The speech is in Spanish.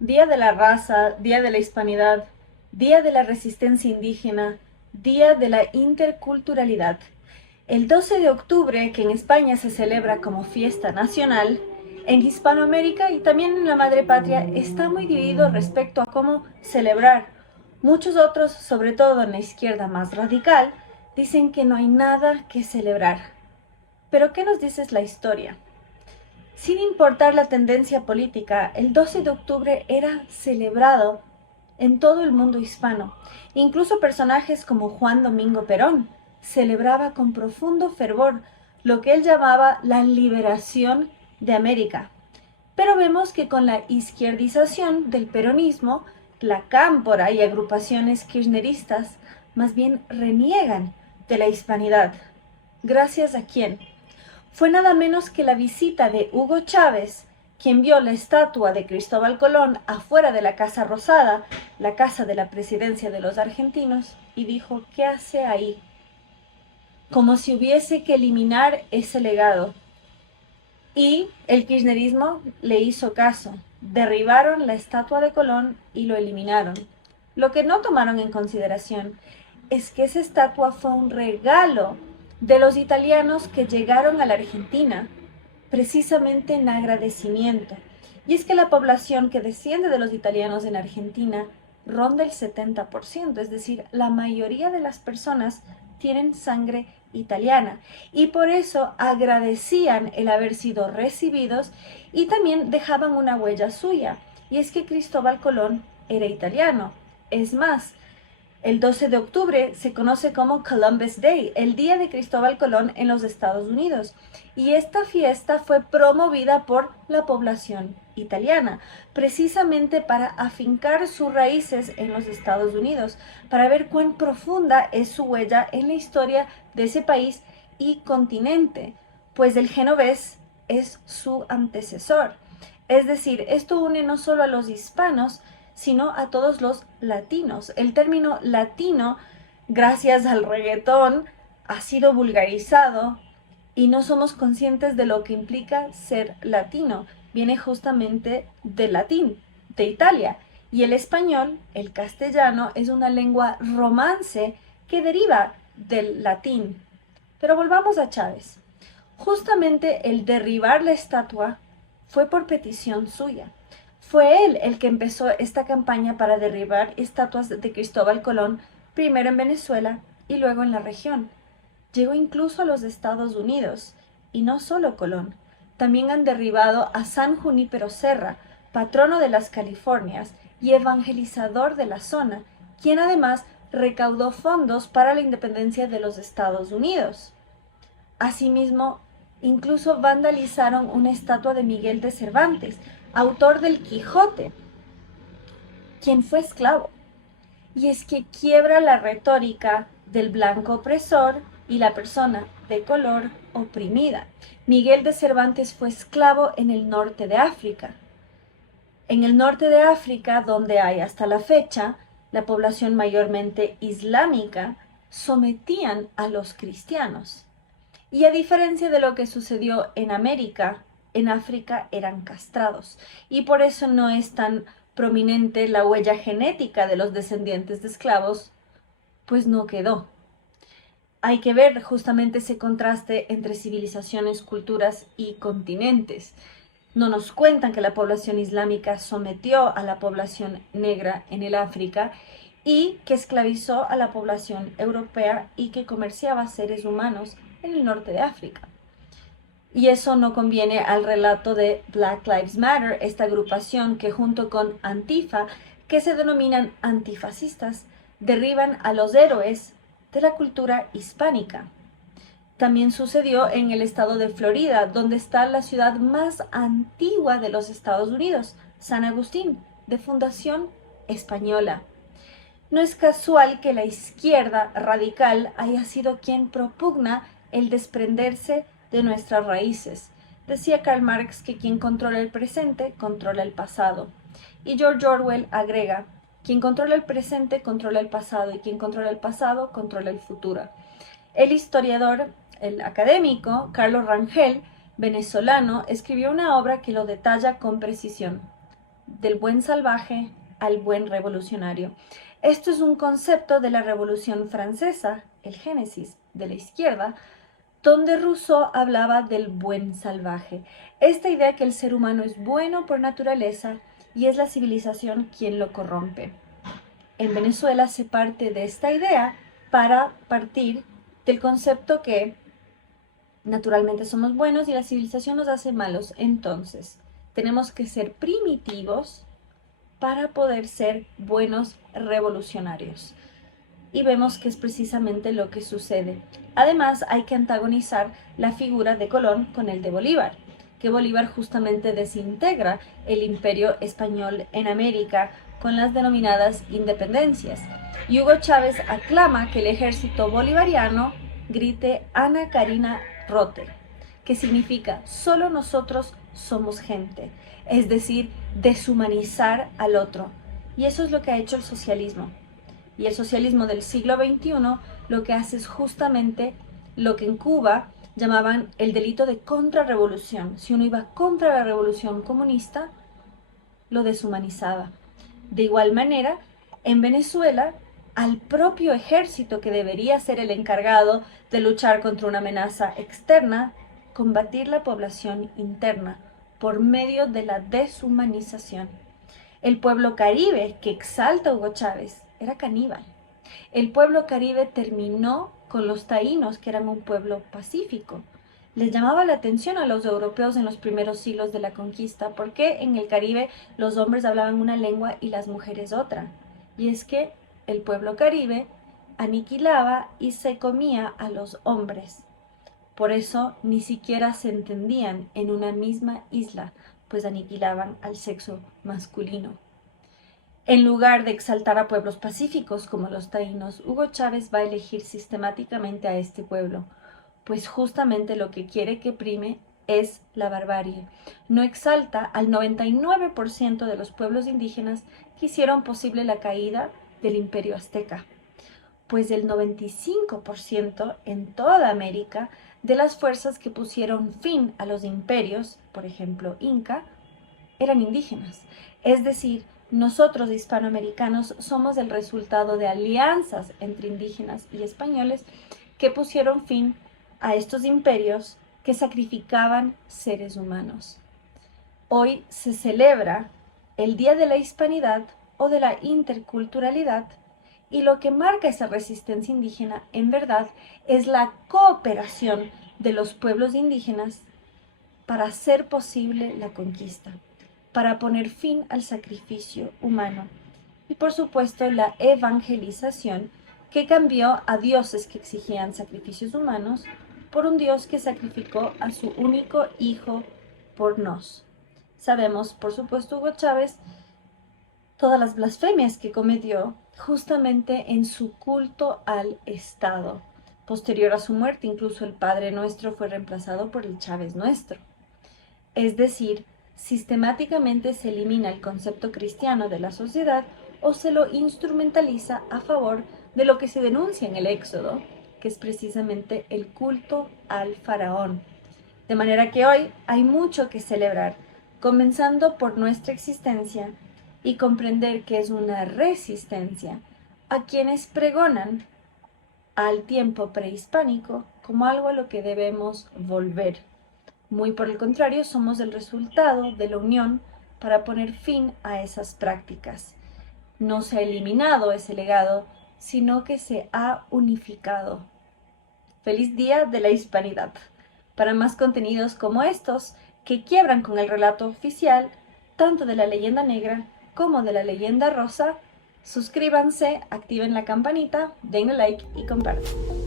Día de la Raza, Día de la Hispanidad, Día de la Resistencia Indígena, Día de la Interculturalidad. El 12 de octubre, que en España se celebra como fiesta nacional, en Hispanoamérica y también en la madre patria está muy dividido respecto a cómo celebrar. Muchos otros, sobre todo en la izquierda más radical, dicen que no hay nada que celebrar. Pero ¿qué nos dice la historia? Sin importar la tendencia política, el 12 de octubre era celebrado en todo el mundo hispano. Incluso personajes como Juan Domingo Perón celebraba con profundo fervor lo que él llamaba la liberación de América. Pero vemos que con la izquierdización del peronismo, la cámpora y agrupaciones kirchneristas más bien reniegan de la hispanidad. ¿Gracias a quién? Fue nada menos que la visita de Hugo Chávez, quien vio la estatua de Cristóbal Colón afuera de la Casa Rosada, la casa de la presidencia de los argentinos, y dijo: ¿qué hace ahí? Como si hubiese que eliminar ese legado. Y el kirchnerismo le hizo caso. Derribaron la estatua de Colón y lo eliminaron. Lo que no tomaron en consideración es que esa estatua fue un regalo de los italianos que llegaron a la Argentina, precisamente en agradecimiento. Y es que la población que desciende de los italianos en Argentina ronda el 70%, es decir, la mayoría de las personas tienen sangre italiana y por eso agradecían el haber sido recibidos y también dejaban una huella suya. Y es que Cristóbal Colón era italiano. Es más, el 12 de octubre se conoce como Columbus Day, el día de Cristóbal Colón en los Estados Unidos. Y esta fiesta fue promovida por la población italiana, precisamente para afincar sus raíces en los Estados Unidos, para ver cuán profunda es su huella en la historia de ese país y continente, pues el genovés es su antecesor. Es decir, esto une no solo a los hispanos, sino a todos los latinos. El término latino, gracias al reggaetón, ha sido vulgarizado y no somos conscientes de lo que implica ser latino. Viene justamente del latín, de Italia. Y el español, el castellano, es una lengua romance que deriva del latín. Pero volvamos a Chávez. Justamente el derribar la estatua fue por petición suya. Fue él el que empezó esta campaña para derribar estatuas de Cristóbal Colón, primero en Venezuela y luego en la región. Llegó incluso a los Estados Unidos. Y no solo Colón, también han derribado a San Junípero Serra, patrono de las Californias y evangelizador de la zona, quien además recaudó fondos para la independencia de los Estados Unidos. Asimismo, incluso vandalizaron una estatua de Miguel de Cervantes, autor del Quijote, quien fue esclavo. Y es que quiebra la retórica del blanco opresor y la persona de color oprimida. Miguel de Cervantes fue esclavo en el norte de África. En el norte de África, donde hay hasta la fecha la población mayormente islámica, sometían a los cristianos. Y a diferencia de lo que sucedió en América, en África eran castrados. Y por eso no es tan prominente la huella genética de los descendientes de esclavos, pues no quedó. Hay que ver justamente ese contraste entre civilizaciones, culturas y continentes. No nos cuentan que la población islámica sometió a la población negra en el África y que esclavizó a la población europea y que comerciaba seres humanos en el norte de África. Y eso no conviene al relato de Black Lives Matter, esta agrupación que junto con Antifa, que se denominan antifascistas, derriban a los héroes de la cultura hispánica. También sucedió en el estado de Florida, donde está la ciudad más antigua de los Estados Unidos, San Agustín, de fundación española. No es casual que la izquierda radical haya sido quien propugna el desprenderse de nuestras raíces. Decía Karl Marx que quien controla el presente controla el pasado. Y George Orwell agrega: quien controla el presente controla el pasado y quien controla el pasado controla el futuro. El historiador, el académico Carlos Rangel, venezolano, escribió una obra que lo detalla con precisión. del buen salvaje al buen revolucionario. Esto es un concepto de la Revolución Francesa, el Génesis de la izquierda, donde Rousseau hablaba del buen salvaje. Esta idea que el ser humano es bueno por naturaleza y es la civilización quien lo corrompe. En Venezuela se parte de esta idea para partir del concepto que naturalmente somos buenos y la civilización nos hace malos. Entonces, tenemos que ser primitivos para poder ser buenos revolucionarios. Y vemos que es precisamente lo que sucede. Además, hay que antagonizar la figura de Colón con el de Bolívar, que Bolívar justamente desintegra el imperio español en América con las denominadas independencias. Y Hugo Chávez aclama que el ejército bolivariano grite Ana Karina Rote, que significa solo nosotros somos gente, es decir, deshumanizar al otro. Y eso es lo que ha hecho el socialismo. Y el socialismo del siglo XXI lo que hace es justamente lo que en Cuba llamaban el delito de contrarrevolución. Si uno iba contra la revolución comunista, lo deshumanizaba. De igual manera, en Venezuela, al propio ejército que debería ser el encargado de luchar contra una amenaza externa, combatir la población interna por medio de la deshumanización. El pueblo caribe que exalta Hugo Chávez era caníbal. El pueblo caribe terminó con los taínos, que eran un pueblo pacífico. Les llamaba la atención a los europeos en los primeros siglos de la conquista, porque en el Caribe los hombres hablaban una lengua y las mujeres otra. Y es que el pueblo caribe aniquilaba y se comía a los hombres. Por eso ni siquiera se entendían en una misma isla, pues aniquilaban al sexo masculino. En lugar de exaltar a pueblos pacíficos como los taínos, Hugo Chávez va a elegir sistemáticamente a este pueblo, pues justamente lo que quiere que prime es la barbarie. No exalta al 99% de los pueblos indígenas que hicieron posible la caída del imperio azteca, pues el 95% en toda América de las fuerzas que pusieron fin a los imperios, por ejemplo Inca, eran indígenas. Es decir, nosotros hispanoamericanos somos el resultado de alianzas entre indígenas y españoles que pusieron fin a estos imperios que sacrificaban seres humanos. Hoy se celebra el Día de la Hispanidad o de la Interculturalidad, y lo que marca esa resistencia indígena en verdad es la cooperación de los pueblos indígenas para hacer posible la conquista, para poner fin al sacrificio humano y por supuesto la evangelización, que cambió a dioses que exigían sacrificios humanos por un Dios que sacrificó a su único hijo por nos. Sabemos, por supuesto, Hugo Chávez, todas las blasfemias que cometió justamente en su culto al Estado. Posterior a su muerte, incluso el Padre Nuestro fue reemplazado por el Chávez Nuestro. Es decir, sistemáticamente se elimina el concepto cristiano de la sociedad o se lo instrumentaliza a favor de lo que se denuncia en el Éxodo, que es precisamente el culto al faraón. De manera que hoy hay mucho que celebrar, comenzando por nuestra existencia y comprender que es una resistencia a quienes pregonan al tiempo prehispánico como algo a lo que debemos volver. Muy por el contrario, somos el resultado de la unión para poner fin a esas prácticas. No se ha eliminado ese legado, sino que se ha unificado. Feliz Día de la Hispanidad. Para más contenidos como estos, que quiebran con el relato oficial, tanto de la leyenda negra como de la leyenda rosa, suscríbanse, activen la campanita, denle like y compartan.